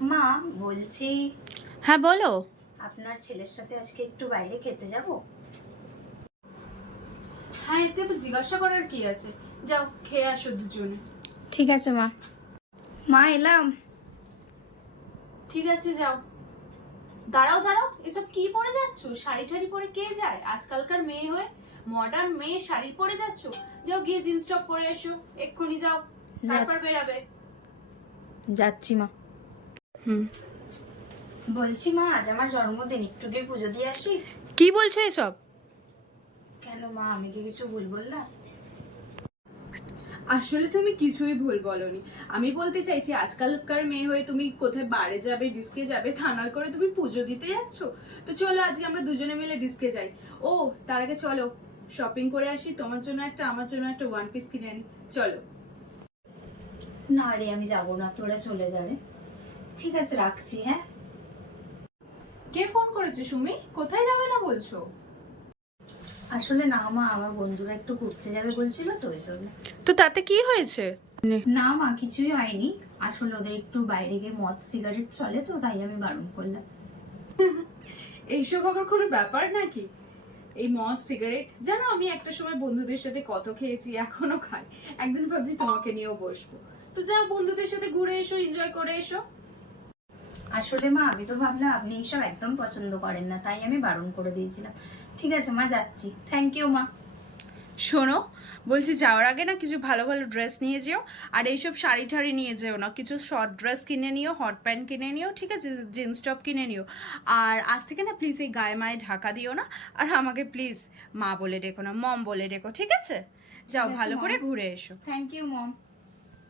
মা বলছি, হ্যাঁ বলো। আপনার ছেলের সাথে আজকে একটু বাইরে খেতে যাব? হ্যাঁ, এতে জিজ্ঞাসা করার কি আছে, যাও খেয়ে আসো দুজনে। ঠিক আছে মা। মা এলাম। ঠিক আছে যাও। দাঁড়াও দাঁড়াও, এসব কি পরে যাচ্ছ? শাড়ি ঠাড়ি পরে কে যায় আজকালকার মেয়ে হয়ে? মডার্ন মেয়ে শাড়ি পরে যাচ্ছ? যাও গিয়ে জিন্স টপ পরে এসো, এক্ষুনি যাও, তারপর বেরাবে। যাচ্ছি মা। বলছি মা, আজ আমার জন্মদিন, একটু গিয়ে পুজো দিয়ে আসি। কি বলছো এসব? কেন মা, আমি কি কিছু ভুল বললাম? আসলে তুমি কিছুই ভুল বলনি। আমি বলতে চাইছি আজকালকার মেয়ে হয়ে তুমি কোথায় বারে যাবে, ডিস্কে যাবে, তা নয় করে তুমি পুজো দিতে যাচ্ছ। তো চলো আজকে আমরা দুজনে মিলে ডিস্কে যাই। ও তার আগে চলো শপিং করে আসি, তোমার জন্য একটা আমার জন্য একটা ওয়ান পিস কিনে আনি। চলো। না রে, আমি যাবো না, তোরা চলে যাবে। ঠিক আছে, রাখছি। হ্যাঁ, কে ফোন করেছে সুমি? কোথায় যাবে না বলছো? আসলে না মা, আমার বন্ধুরা একটু ঘুরতে যাবে বলছিল তো, ওই জন্য। তো তাতে কি হয়েছে? না মা, কিছুই হয়নি। আসলে ওদের একটু বাইরে গিয়ে মদ সিগারেট চলে তো, তাই আমি বারণ করলাম। এইসব আবার কোনো ব্যাপার নাকি? এই মদ সিগারেট জানো, আমি একটা সময় বন্ধুদের সাথে কত খেয়েছি, এখনো খাই। একদিন ভাবছি তোমাকে নিয়েও বসবো। তো যাও বন্ধুদের সাথে ঘুরে এসো, এনজয় করে এসো। আসলে মা, আমি তো ভাবলাম আপনি এইসব একদম পছন্দ করেন না, তাই আমি বারণ করে দিয়েছিলাম। ঠিক আছে মা, যাচ্ছি। থ্যাংক ইউ মা। শোনো, বলছি যাওয়ার আগে না কিছু ভালো ভালো ড্রেস নিয়ে যেও। আর এইসব শাড়ি ঠাড়ি নিয়ে যেও না, কিছু শর্ট ড্রেস কিনে নিও, হট প্যান্ট কিনে নিও, ঠিক আছে, জিন্স টপ কিনে নিও। আর আজ থেকে না প্লিজ এই গায়ে মায়ে ঢাকা দিও না। আর আমাকে প্লিজ মা বলে ডেকো না, মম বলে ডেকো, ঠিক আছে? যাও ভালো করে ঘুরে এসো। Thank you mom.